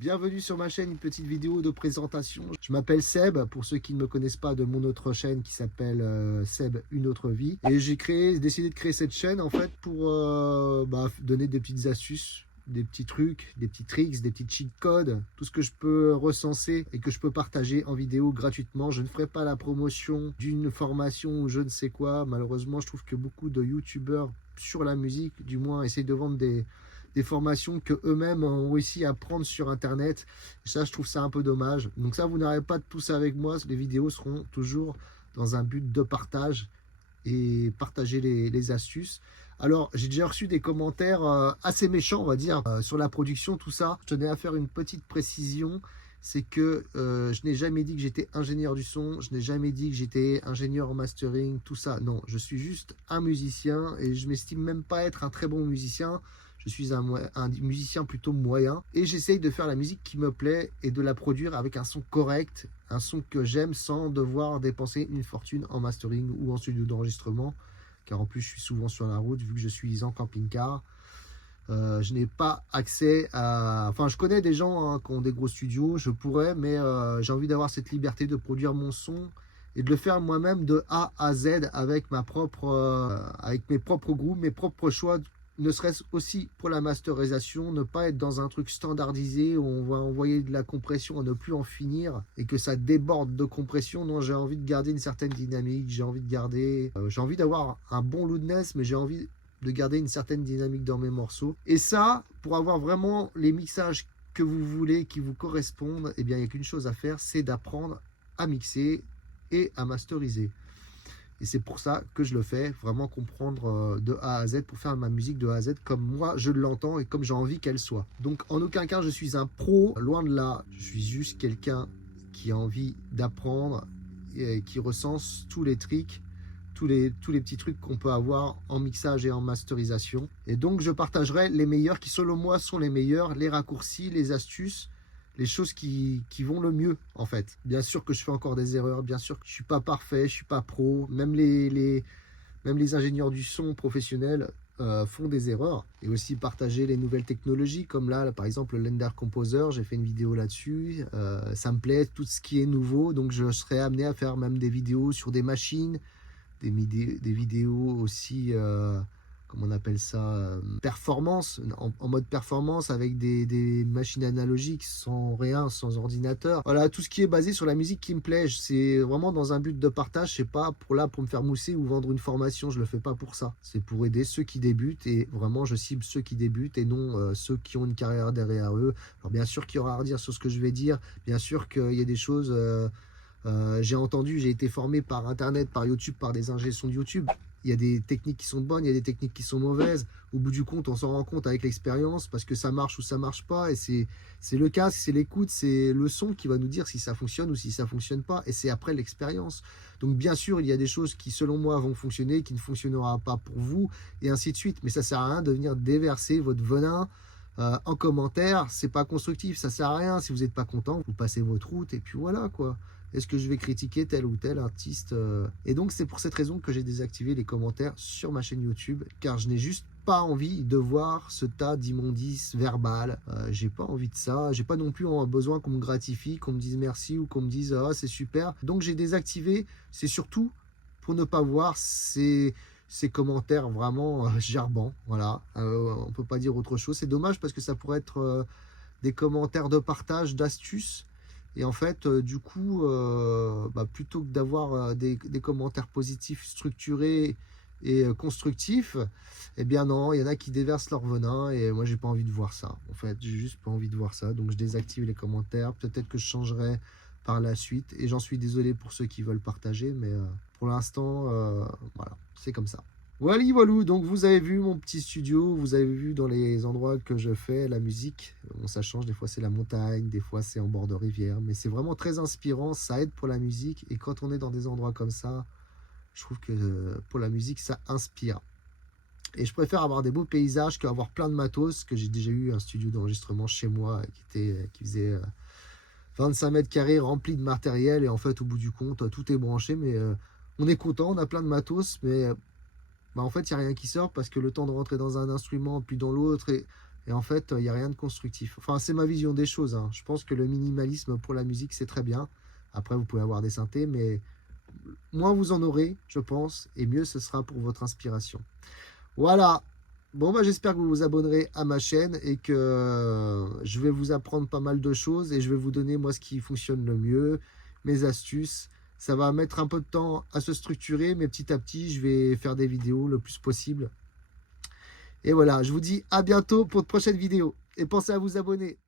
Bienvenue sur ma chaîne, une petite vidéo de présentation. Je m'appelle Seb, pour ceux qui ne me connaissent pas, de mon autre chaîne qui s'appelle Seb Une Autre Vie. Et j'ai décidé de créer cette chaîne en fait pour donner des petites astuces, des petits trucs, des petits tricks, des petits cheat codes, tout ce que je peux recenser et que je peux partager en vidéo gratuitement. Je ne ferai pas la promotion d'une formation ou je ne sais quoi. Malheureusement, je trouve que beaucoup de youtubeurs sur la musique, du moins, essayent de vendre des formations que eux-mêmes ont réussi à prendre sur internet. Et ça, je trouve ça un peu dommage. Donc ça, vous n'aurez pas de tout ça avec moi. Les vidéos seront toujours dans un but de partage et partager les astuces. Alors, j'ai déjà reçu des commentaires assez méchants, on va dire, sur la production, tout ça. Je tenais à faire une petite précision. C'est que je n'ai jamais dit que j'étais ingénieur du son, je n'ai jamais dit que j'étais ingénieur en mastering, tout ça. Non, je suis juste un musicien et je m'estime même pas être un très bon musicien. Je suis un musicien plutôt moyen et j'essaye de faire la musique qui me plaît et de la produire avec un son correct, un son que j'aime sans devoir dépenser une fortune en mastering ou en studio d'enregistrement. Car en plus, je suis souvent sur la route vu que je suis en camping-car. Je n'ai pas accès à... Enfin, je connais des gens qui ont des gros studios, je pourrais, mais j'ai envie d'avoir cette liberté de produire mon son et de le faire moi-même de A à Z avec mes propres groupes, mes propres choix, ne serait-ce aussi pour la masterisation, ne pas être dans un truc standardisé où on va envoyer de la compression à ne plus en finir et que ça déborde de compression. Non, j'ai envie de garder une certaine dynamique, j'ai envie d'avoir un bon loudness, mais j'ai envie de garder une certaine dynamique dans mes morceaux. Et ça, pour avoir vraiment les mixages que vous voulez, qui vous correspondent, eh bien, il n'y a qu'une chose à faire, c'est d'apprendre à mixer et à masteriser. Et c'est pour ça que je le fais, vraiment comprendre de A à Z pour faire ma musique de A à Z comme moi je l'entends et comme j'ai envie qu'elle soit. Donc en aucun cas je suis un pro, loin de là. Je suis juste quelqu'un qui a envie d'apprendre et qui recense tous les tricks, tous les petits trucs qu'on peut avoir en mixage et en masterisation. Et donc je partagerai les meilleurs qui selon moi sont les meilleurs, les raccourcis, les astuces, les choses qui vont le mieux en fait. Bien sûr que je fais encore des erreurs, bien sûr que je suis pas parfait, je suis pas pro, même les ingénieurs du son professionnels font des erreurs. Et aussi partager les nouvelles technologies comme là par exemple le Lender Composer, j'ai fait une vidéo là-dessus, ça me plaît tout ce qui est nouveau, donc je serai amené à faire même des vidéos sur des machines, des vidéos aussi comment on appelle ça, performance, en mode performance avec des machines analogiques sans rien, sans ordinateur. Voilà, tout ce qui est basé sur la musique qui me plaît. C'est vraiment dans un but de partage, c'est pas pour me faire mousser ou vendre une formation, je le fais pas pour ça. C'est pour aider ceux qui débutent et vraiment je cible ceux qui débutent et non ceux qui ont une carrière derrière eux. Alors bien sûr qu'il y aura à redire sur ce que je vais dire, bien sûr qu'il y a des choses... j'ai été formé par internet, par YouTube, par des ingé sons de YouTube. Il y a des techniques qui sont bonnes, il y a des techniques qui sont mauvaises. Au bout du compte, on s'en rend compte avec l'expérience parce que ça marche ou ça marche pas. Et c'est le casque, c'est l'écoute, c'est le son qui va nous dire si ça fonctionne ou si ça fonctionne pas. Et c'est après l'expérience. Donc bien sûr, il y a des choses qui, selon moi, vont fonctionner, qui ne fonctionnera pas pour vous, et ainsi de suite. Mais ça sert à rien de venir déverser votre venin en commentaire. C'est pas constructif, ça sert à rien. Si vous n'êtes pas content, vous passez votre route et puis voilà quoi. Est-ce que je vais critiquer tel ou tel artiste Et donc c'est pour cette raison que j'ai désactivé les commentaires sur ma chaîne YouTube, car je n'ai juste pas envie de voir ce tas d'immondices verbales. J'ai pas envie de ça. J'ai pas non plus besoin qu'on me gratifie, qu'on me dise merci ou qu'on me dise ah c'est super. Donc j'ai désactivé. C'est surtout pour ne pas voir ces commentaires vraiment gerbants. Voilà. On peut pas dire autre chose. C'est dommage parce que ça pourrait être des commentaires de partage, d'astuces. Et en fait, du coup, plutôt que d'avoir des commentaires positifs, structurés et constructifs, eh bien non, il y en a qui déversent leur venin et moi, j'ai pas envie de voir ça. En fait, j'ai juste pas envie de voir ça. Donc, je désactive les commentaires. Peut-être que je changerai par la suite. Et j'en suis désolé pour ceux qui veulent partager, mais pour l'instant, voilà, c'est comme ça. Voilà, voilà, donc vous avez vu mon petit studio, vous avez vu dans les endroits que je fais la musique. Bon, ça change, des fois c'est la montagne, des fois c'est en bord de rivière, mais c'est vraiment très inspirant, ça aide pour la musique. Et quand on est dans des endroits comme ça, je trouve que pour la musique, ça inspire. Et je préfère avoir des beaux paysages qu'avoir plein de matos, que j'ai déjà eu un studio d'enregistrement chez moi qui faisait 25 mètres carrés rempli de matériel. Et en fait, au bout du compte, tout est branché, mais on est content, on a plein de matos, mais... en fait, il n'y a rien qui sort parce que le temps de rentrer dans un instrument, puis dans l'autre, et Et en fait, il n'y a rien de constructif. Enfin, c'est ma vision des choses, hein. Je pense que le minimalisme pour la musique, c'est très bien. Après, vous pouvez avoir des synthés, mais moins vous en aurez, je pense, et mieux ce sera pour votre inspiration. Voilà. Bon, bah, j'espère que vous vous abonnerez à ma chaîne et que je vais vous apprendre pas mal de choses et je vais vous donner, moi, ce qui fonctionne le mieux, mes astuces. Ça va mettre un peu de temps à se structurer, mais petit à petit, je vais faire des vidéos le plus possible. Et voilà, je vous dis à bientôt pour de prochaines vidéos. Et pensez à vous abonner.